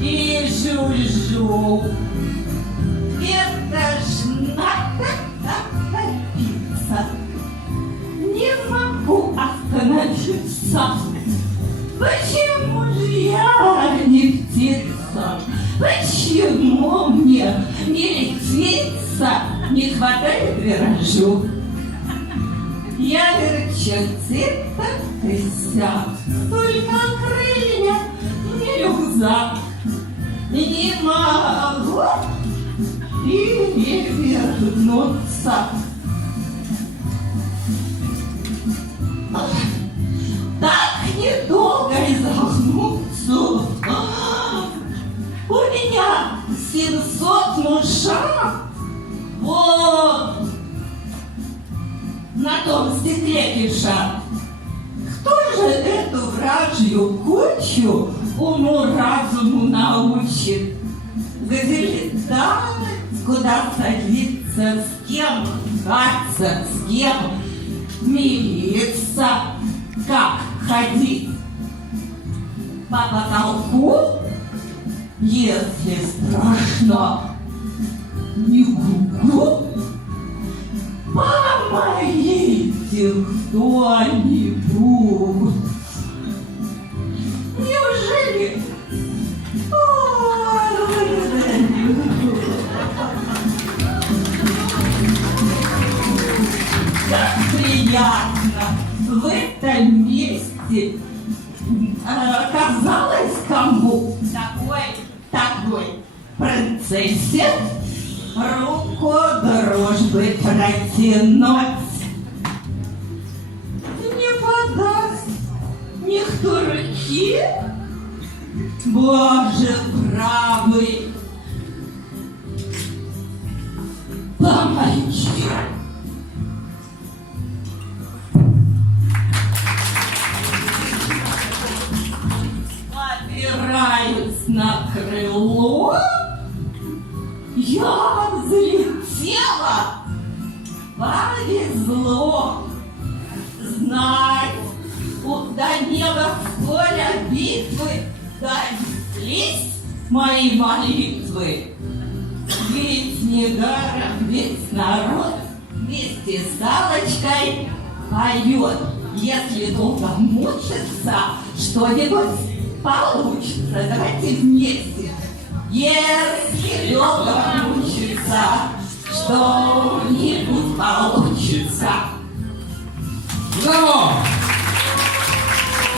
и жужжу. Это ж надо напиться. Не могу остановиться. Почему же я не птица? Почему мне не летится? Не хватает виражу. Я верчу цветок и сяк, только крылья не рюкзак. Не могу перевернуться. Так недолго изогнуться. У меня 700 мушах. Вот на том стекле кишат. Кто же эту вражью кучу уму-разуму научит? Залетать, куда садиться, с кем драться, с кем мириться, как ходить по потолку, если страшно, не гугу. Помогите кто-нибудь. Неужели? Как приятно в этом месте оказалось кому такой принцессе руку дружбы протянуть. Не подаст никто руки. Боже правый, помоги. Опираюсь на крыло. Я взлетела, повезло. Знать, до неба в поле битвы донеслись мои молитвы. Ведь недаром весь народ вместе с галочкой поет. Если долго мучиться, что-нибудь получится. Давайте вместе. Если долго мучиться, что-нибудь получится. Браво!